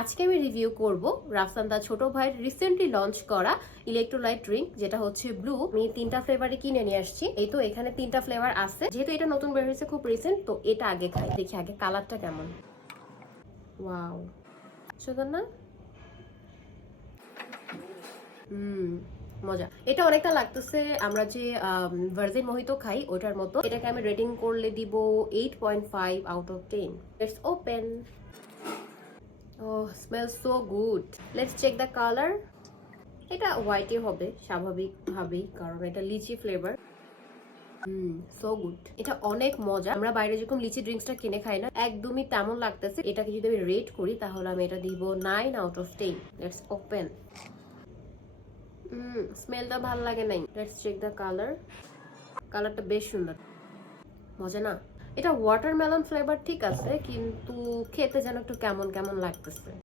আজকে আমি রিভিউ করব রাফসান দা ছোট ভাইয়ের রিসেন্টলি লঞ্চ করা ইলেকট্রোলাইট ড্রিঙ্ক, যেটা হচ্ছে ব্লু। আমি 3টা ফ্লেভারে কিনে নিয়ে আসছি। এই তো এখানে 3টা ফ্লেভার আছে, যেহেতু এটা নতুন বের হয়েছে, খুব রিসেন্ট, তো এটা আগে খাই। দেখি আগে কালারটা কেমন। ওয়াও, সুন্দর না? মজা। এটা অনেকটা লাগতেছে আমরা যে ভার্জিন মোহিতো খাই ওটার মতো। এটাকে আমি রেটিং করলে দিব 8.5 out of 10। Let's open. Oh, smells so good. Let's check the color. এটা হোয়াইটই হবে স্বাভাবিকভাবেই, কারণ এটা লিচি ফ্লেভার। So good. এটা অনেক মজা। আমরা বাইরে যখন লিচি ড্রিঙ্কসটা কিনে খাই না, একদমই তেমন লাগতেছে। এটাকে যদি আমি রেট করি তাহলে আমি এটা দিব 9 আউট অফ 10। Let's open. স্মেলটা ভালো লাগে নাই। Let's check the colour. কালারটা বেশ সুন্দর। মজা না? এটা ওয়াটারমেলন ফ্লেভার ঠিক আছে, কিন্তু খেতে যেন একটু কেমন কেমন লাগতেছে।